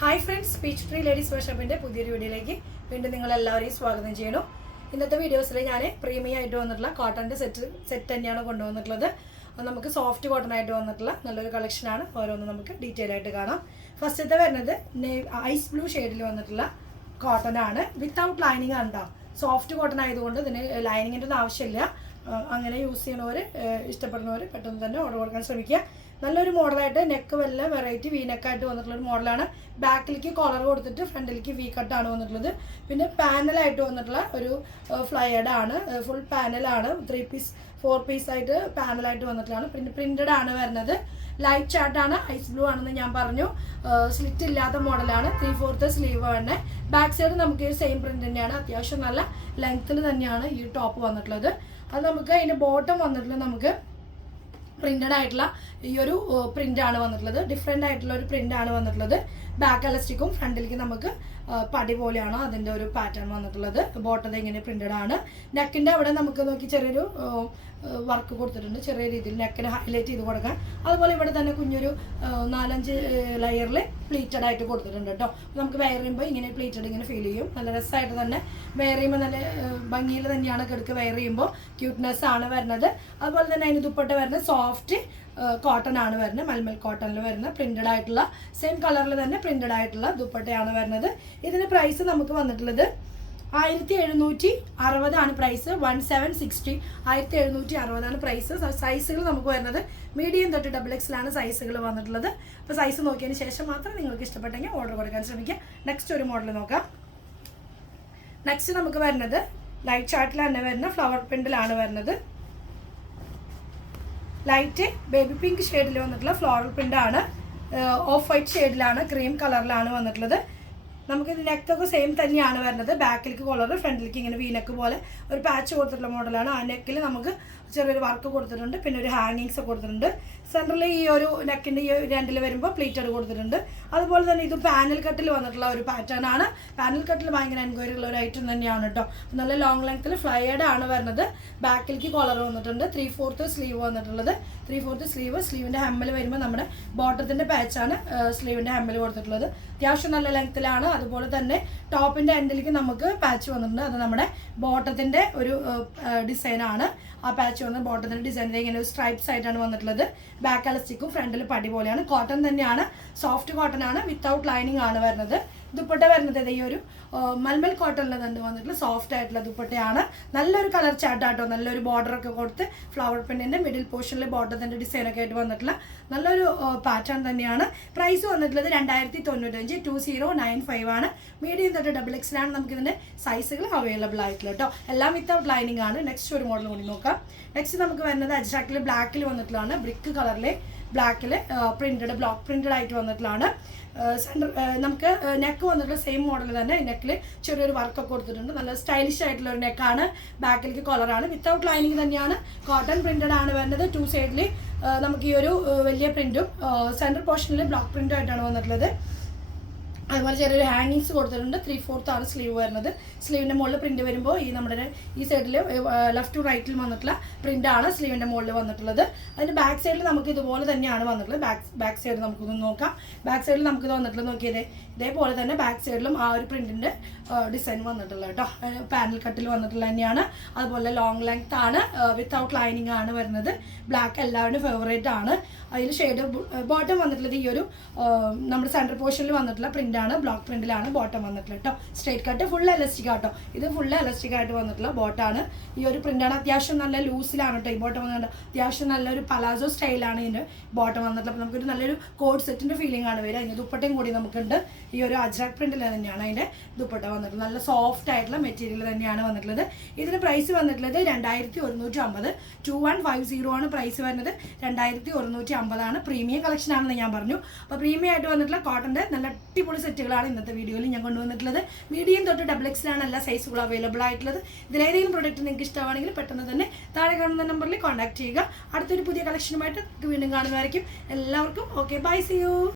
Hi friends, speech free ladies വർക്ക്ഷോപ്പിൻ്റെ പുതിയൊരു വീഡിയോയിലേക്ക് വീണ്ടും നിങ്ങളെല്ലാവരെയും സ്വാഗതം ചെയ്യണു. ഇന്നത്തെ വീഡിയോസിൽ ഞാൻ പ്രീമിയം ആയിട്ട് വന്നിട്ടുള്ള കോട്ടൻ്റെ സെറ്റ് തന്നെയാണ് കൊണ്ടുവന്നിട്ടുള്ളത്. നമുക്ക് സോഫ്റ്റ് കോട്ടൺ ആയിട്ട് വന്നിട്ടുള്ള നല്ലൊരു കളക്ഷനാണ്. ഓരോന്നും നമുക്ക് ഡീറ്റെയിൽ ആയിട്ട് കാണാം. ഫസ്റ്റത്തെ വരുന്നത് ഐസ് ബ്ലൂ ഷെയ്ഡിൽ വന്നിട്ടുള്ള കോട്ടൺ ആണ്. വിത്തൗട്ട് ലൈനിങ് ആണ് കേട്ടോ. സോഫ്റ്റ് കോട്ടൺ ആയതുകൊണ്ട് ഇതിന് ലൈനിങ്ങിൻ്റെ ഒന്നും ആവശ്യമില്ല. അങ്ങനെ യൂസ് ചെയ്യണവർ, ഇഷ്ടപ്പെടുന്നവർ പെട്ടെന്ന് തന്നെ ഓർഡർ കൊടുക്കാൻ ശ്രമിക്കുക. നല്ലൊരു മോഡലായിട്ട് നെക്ക് വല്ല വെറൈറ്റി വി നെക്കായിട്ട് വന്നിട്ടുള്ളൊരു മോഡലാണ്. ബാക്കിലേക്ക് കോളർ കൊടുത്തിട്ട് ഫ്രണ്ടിലേക്ക് വി കട്ടാണ് വന്നിട്ടുള്ളത്. പിന്നെ പാനലായിട്ട് വന്നിട്ടുള്ള ഒരു ഫ്ലയേഡ് ആണ്. ഫുൾ പാനലാണ്. 3 പീസ് 4 പീസ് ആയിട്ട് പാനലായിട്ട് വന്നിട്ടുള്ളതാണ്. പിന്നെ പ്രിന്റഡ് ആണ് വരുന്നത്. ലൈറ്റ് ചാർട്ടാണ്. ഐസ് ബ്ലൂ ആണെന്ന് ഞാൻ പറഞ്ഞു. സ്ലിറ്റ് ഇല്ലാത്ത മോഡലാണ്. 3/4 സ്ലീവ് ആണ്. ബാക്ക് സൈഡ് നമുക്ക് ഈ സെയിം പ്രിന്റ് തന്നെയാണ്. അത്യാവശ്യം നല്ല ലെങ്ത്തിൽ തന്നെയാണ് ഈ ടോപ്പ് വന്നിട്ടുള്ളത്. അത് നമുക്ക് അതിൻ്റെ ബോട്ടം വന്നിട്ടുള്ളത് നമുക്ക് പ്രിന്റഡ് ആയിട്ടുള്ള ഈ ഒരു പ്രിൻ്റാണ് വന്നിട്ടുള്ളത്. ഡിഫറെൻ്റ് ആയിട്ടുള്ള ഒരു പ്രിൻ്റാണ് വന്നിട്ടുള്ളത്. ബാക്ക് എലാസ്റ്റിക്കും ഫ്രണ്ടിലേക്ക് നമുക്ക് പടി പോലെയാണ് അതിൻ്റെ ഒരു പാറ്റേൺ വന്നിട്ടുള്ളത്. ബോട്ടം ഇങ്ങനെ പ്രിന്റഡ് ആണ്. നെക്കിൻ്റെ അവിടെ നമുക്ക് നോക്കി ചെറിയൊരു വർക്ക് കൊടുത്തിട്ടുണ്ട്. ചെറിയ രീതിയിൽ നെക്കിനെ ഹൈലൈറ്റ് ചെയ്ത് കൊടുക്കാൻ. അതുപോലെ ഇവിടെ തന്നെ കുഞ്ഞൊരു 4-5 ലെയറിൽ പ്ലീറ്റഡ് ആയിട്ട് കൊടുത്തിട്ടുണ്ട് കേട്ടോ. നമുക്ക് വെയർ ചെയ്യുമ്പോൾ ഇങ്ങനെ പ്ലീറ്റഡ് ഇങ്ങനെ ഫീൽ ചെയ്യും. നല്ല രസമായിട്ട് തന്നെ വെയർ ചെയ്യുമ്പോൾ നല്ല ഭംഗിയിൽ തന്നെയാണ് കിടക്ക്. വെയർ ചെയ്യുമ്പോൾ ക്യൂട്ട്നെസ് ആണ് വരുന്നത്. അതുപോലെ തന്നെ അതിന് ദുപ്പട്ട വരുന്നത് സോഫ്റ്റ് കോട്ടൺ ആണ് വരുന്നത്. മൽമൽ കോട്ടണിൽ വരുന്ന പ്രിന്റഡ് ആയിട്ടുള്ള സെയിം കളറിൽ തന്നെ പ്രിന്റഡ് ആയിട്ടുള്ള ദുപ്പട്ടയാണ് വരുന്നത്. ഇതിന് പ്രൈസ് നമുക്ക് വന്നിട്ടുള്ളത് 1760 ആണ് പ്രൈസ്. 1760 1760 ആണ് പ്രൈസ്. സൈസുകൾ നമുക്ക് വരുന്നത് മീഡിയം തൊട്ട് XXL ആണ് സൈസുകൾ വന്നിട്ടുള്ളത്. അപ്പോൾ സൈസ് നോക്കിയതിന് ശേഷം മാത്രം നിങ്ങൾക്ക് ഇഷ്ടപ്പെട്ടെങ്കിൽ ഓർഡർ കൊടുക്കാൻ ശ്രമിക്കുക. നെക്സ്റ്റ് ഒരു മോഡൽ നോക്കാം. നെക്സ്റ്റ് നമുക്ക് വരുന്നത് ലൈറ്റ് ചാർട്ടിൽ തന്നെ വരുന്ന ഫ്ലവർ പ്രിന്റിലാണ് വരുന്നത്. ലൈറ്റ് ബേബി പിങ്ക് ഷെയ്ഡിൽ വന്നിട്ടുള്ള ഫ്ലോറൽ പ്രിന്റ് ആണ്. ഓഫ് വൈറ്റ് ഷെയ്ഡിലാണ്, ക്രീം കളറിലാണ് വന്നിട്ടുള്ളത്. നമുക്ക് നെക്കൊക്കെ സെയിം തന്നെയാണ് വരുന്നത്. ബാക്കിലേക്ക് കോളർ, ഫ്രണ്ടിലേക്ക് ഇങ്ങനെ വീനക്ക് പോലെ ഒരു പാച്ച് കൊടുത്തിട്ടുള്ള മോഡലാണ്. ആ നെക്കിൽ നമുക്ക് ചെറിയൊരു വർക്ക് കൊടുത്തിട്ടുണ്ട്. പിന്നെ ഒരു ഹാങ്ങിങ്സ് കൊടുത്തിട്ടുണ്ട്. സെൻറ്ററിൽ ഈ ഒരു നെക്കിൻ്റെ ഈ രണ്ടിൽ വരുമ്പോൾ പ്ലീറ്റഡ് കൊടുത്തിട്ടുണ്ട്. അതുപോലെ തന്നെ ഇത് പാനൽ കട്ടിൽ വന്നിട്ടുള്ള ഒരു പാറ്റേൺ ആണ്. പാനൽ കട്ടിൽ ഭയങ്കര എൻക്വയറി ഉള്ള ഒരു ഐറ്റം തന്നെയാണ് കേട്ടോ. നല്ല ലോങ് ലെങ്ത്തിൽ ഫ്ലയേഡ് ആണ് വരുന്നത്. ബാക്കിലേക്ക് കോളർ വന്നിട്ടുണ്ട്. 3/4 സ്ലീവ് വന്നിട്ടുള്ളത്. 3/4 സ്ലീവ്. സ്ലീവിൻ്റെ ഹെമ്മിൽ വരുമ്പോൾ നമ്മുടെ ബോട്ടത്തിൻ്റെ പാച്ചാണ് സ്ലീവിൻ്റെ ഹെമ്മിൽ കൊടുത്തിട്ടുള്ളത്. അത്യാവശ്യം നല്ല ലെങ്ത്തിലാണ്. അതുപോലെ തന്നെ ടോപ്പിൻ്റെ എൻഡിലേക്ക് നമുക്ക് പാച്ച് വന്നിട്ടുണ്ട്. അത് നമ്മുടെ ബോട്ടത്തിൻ്റെ ഒരു ഡിസൈനാണ്. ആ പാച്ച് വന്ന് ബോട്ടത്തിൻ്റെ ഡിസൈനിൽ ഇങ്ങനെ ഒരു സ്ട്രൈപ്സ് ആയിട്ടാണ് വന്നിട്ടുള്ളത്. ബാക്ക് എലാസ്റ്റിക്കും ഫ്രണ്ടിൽ പടി പോലെയാണ്. കോട്ടൺ തന്നെയാണ്. സോഫ്റ്റ് കോട്ടൺ ആണ്. വിത്തൗട്ട് ലൈനിങ് ആണ് വരുന്നത്. ദുപ്പട്ട വരുന്നത് ഈ ഒരു മൽമൽ കോട്ടണിൽ തന്നെ വന്നിട്ടുള്ള സോഫ്റ്റ് ആയിട്ടുള്ള ദുപ്പട്ടയാണ്. നല്ലൊരു കളർ ചാർട്ടാട്ടോ. നല്ലൊരു ബോർഡറൊക്കെ കൊടുത്ത് ഫ്ലവർ പ്രിന്റിൻ്റെ മിഡിൽ പോർഷനിൽ ബോട്ടത്തിൻ്റെ ഡിസൈനൊക്കെ ആയിട്ട് വന്നിട്ടുള്ള നല്ലൊരു പാറ്റേൺ തന്നെയാണ്. പ്രൈസ് വന്നിട്ടുള്ളത് 2095 2095 ആണ്. മീഡിയം തൊട്ട് XXL ആണ് നമുക്കിതിൻ്റെ സൈസുകൾ അവൈലബിൾ ആയിട്ടുള്ള കേട്ടോ. എല്ലാം വിത്തൗട്ട് ലൈനിങ് ആണ്. നെക്സ്റ്റ് ഒരു മോഡൽ കൂടി നോക്കാം. നെക്സ്റ്റ് നമുക്ക് വരുന്നത് അജ്രാക്കിൽ ബ്ലാക്കിൽ വന്നിട്ടുള്ളതാണ്. ബ്രിക്ക് കളറിൽ ബ്ലാക്കിൽ പ്രിന്റഡ് ബ്ലോക്ക് പ്രിന്റഡ് ആയിട്ട് വന്നിട്ടുള്ളതാണ്. സെൻറ്റർ നമുക്ക് നെക്ക് വന്നിട്ടുള്ള സെയിം മോഡൽ തന്നെ. നെക്കിൽ ചെറിയൊരു വർക്കൊക്കെ കൊടുത്തിട്ടുണ്ട്. നല്ല സ്റ്റൈലിഷ് ആയിട്ടുള്ള ഒരു നെക്കാണ്. ബാക്കിലേക്ക് കോളറാണ്. വിത്തൗട്ട് ലൈനിങ് തന്നെയാണ്. കോട്ടൺ പ്രിന്റഡ് ആണ് വരുന്നത്. 2 സൈഡിൽ നമുക്ക് ഈ ഒരു വലിയ പ്രിന്റും സെൻറ്റർ പോർഷനിൽ ബ്ലോക്ക് പ്രിന്റും ആയിട്ടാണ് വന്നിട്ടുള്ളത്. അതുപോലെ ചെറിയൊരു ഹാങ്ങിങ്സ് കൊടുത്തിട്ടുണ്ട്. 3/4 ആണ് സ്ലീവ് വരുന്നത്. സ്ലീവിൻ്റെ മുകളിൽ പ്രിന്റ് വരുമ്പോൾ ഈ നമ്മുടെ ഈ സൈഡിൽ ലെഫ്റ്റ് ടു റൈറ്റിൽ വന്നിട്ടുള്ള പ്രിന്റാണ് സ്ലീവിൻ്റെ മുകളിൽ വന്നിട്ടുള്ളത്. അതിൻ്റെ ബാക്ക് സൈഡിൽ നമുക്ക് ഇതുപോലെ തന്നെയാണ് വന്നിട്ടുള്ളത്. ബാക്ക് സൈഡ് നമുക്കൊന്ന് നോക്കാം. ബാക്ക് സൈഡിൽ നമുക്കിത് വന്നിട്ടുള്ളത് നോക്കിയതേ ഇതേപോലെ തന്നെ ബാക്ക് സൈഡിലും ആ ഒരു പ്രിന്റിൻ്റെ ഡിസൈൻ വന്നിട്ടുള്ളത് കേട്ടോ. പാനൽ കട്ടിൽ വന്നിട്ടുള്ള തന്നെയാണ്. അതുപോലെ ലോങ് ലെങ്ത് ആണ്. വിത്തൗട്ട് ലൈനിങ് ആണ് വരുന്നത്. ബ്ലാക്ക് എല്ലാവരുടെയും ഫേവറേറ്റ് ആണ്. അതിൽ ഷെയ്ഡ് ബോട്ടം വന്നിട്ടുള്ളത് ഈ ഒരു നമ്മുടെ സെൻറ്റർ പോർഷനിൽ വന്നിട്ടുള്ള പ്രിന്റാണ്. ബ്ലോക്ക് പ്രിന്റിലാണ് ബോട്ടം വന്നിട്ടുള്ളത് കേട്ടോ. സ്ട്രേറ്റ് കട്ട് ഫുൾ എലാസ്റ്റിക് ആട്ടോ. ഇത് ഫുൾ എലാസ്റ്റിക് ആയിട്ട് വന്നിട്ടുള്ള ബോട്ടാണ്. ഈ ഒരു പ്രിന്റാണ്. അത്യാവശ്യം നല്ല ലൂസിലാണ് കേട്ടോ ഈ ബോട്ടം വന്നിട്ട്. അത്യാവശ്യം നല്ലൊരു പലാസോ സ്റ്റൈലാണ് ഇതിൻ്റെ ബോട്ടം വന്നിട്ടുള്ളത്. അപ്പോൾ നമുക്കൊരു നല്ലൊരു കോഡ് സെറ്റിൻ്റെ ഫീലിംഗ് ആണ് വരിക. അതിൻ്റെ ദുപ്പട്ടയും കൂടി നമുക്കുണ്ട്. ഈ ഒരു അജ്രാക് പ്രിന്റിൽ തന്നെയാണ് അതിൻ്റെ ദുപ്പട്ട വന്നിട്ടുള്ളത്. നല്ല സോഫ്റ്റ് ആയിട്ടുള്ള മെറ്റീരിയൽ തന്നെയാണ് വന്നിട്ടുള്ളത്. ഇതിന് പ്രൈസ് വന്നിട്ടുള്ളത് 2150 2150 ആണ് പ്രൈസ് വരുന്നത്. 2150 ആണ്. പ്രീമിയം കളക്ഷൻ ആണെന്ന് ഞാൻ പറഞ്ഞു. അപ്പോൾ പ്രീമിയം ആയിട്ട് വന്നിട്ടുള്ള കോട്ടൻ്റെ നല്ല അടിപൊളി സെറ്റുകളാണ് ഇന്നത്തെ വീഡിയോയിൽ ഞാൻ കൊണ്ടുവന്നിട്ടുള്ളത്. മീഡിയം തൊട്ട് XXL ആണ് എല്ലാ സൈസുകളും അവൈലബിൾ ആയിട്ടുള്ളത്. ഇതിലേതെങ്കിലും പ്രൊഡക്റ്റ് നിങ്ങൾക്ക് ഇഷ്ടമാണെങ്കിൽ പെട്ടെന്ന് തന്നെ താഴെ കാണുന്ന നമ്പറിൽ കോൺടാക്ട് ചെയ്യുക. അടുത്തൊരു പുതിയ കളക്ഷനുമായിട്ട് വീണ്ടും കാണുന്നതായിരിക്കും. എല്ലാവർക്കും ഓക്കെ, ബൈ, സീ യു.